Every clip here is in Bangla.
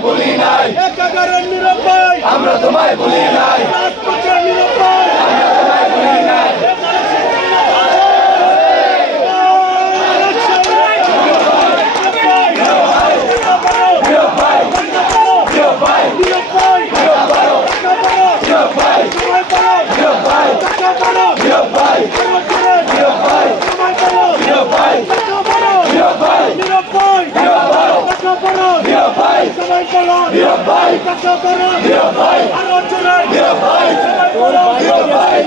তোমায় ভুলি নাই একাগারের নীরব ভাই আমরা তোমায় ভুলি নাই রাজপুতের নীরব ভাই আমরা তোমায় ভুলি সবাই বলো নীরব ভাই কথা করো নীরব ভাই আরও জোরে নীরব ভাই সবাই বলো নীরব ভাই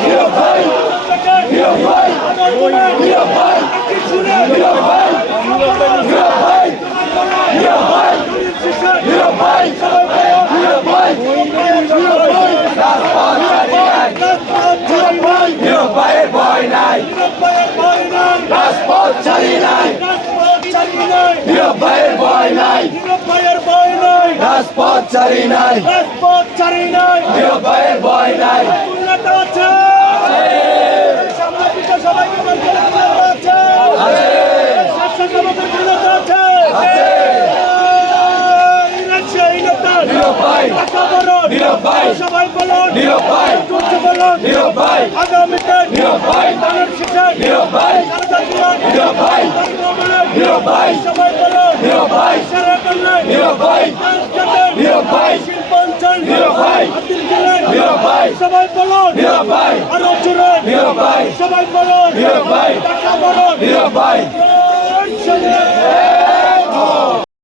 নীরব ভাই নীরব ভাই আরও জোরে নীরব ভাই একই সুরে নীরব ভাই নীরব ভাই নীরব ভাই নীরব ভাই সবাই বলো নীরব ভাই নীরব ভাই রাজপথ নীরব ভাই নীরব ভাইয়ের ভয় নাই নীরব ভাইয়ের ভয় নাই রাজপথ চালি নাই রাজপথ চালি নাই নীরব ভাইয়ের ভয় নাই রাজপথ ছাড়ি নাই। রাজপথ ছাড়ি নাই। নিরুপায়ের ভয় নাই। সবাই বলো নিরুপায়। বলো নিরুপায়। আগামীতে নিরুপায়। নিরুপায়। নিরুপায়। নিরুপায়। সবাই বলো নিরবাই নিরবাই নিরবাই নিরবাই নিরবাই সবাই বলো নিরবাই আর জোরে নিরবাই সবাই বলো নিরবাই টাকা বলো নিরবাই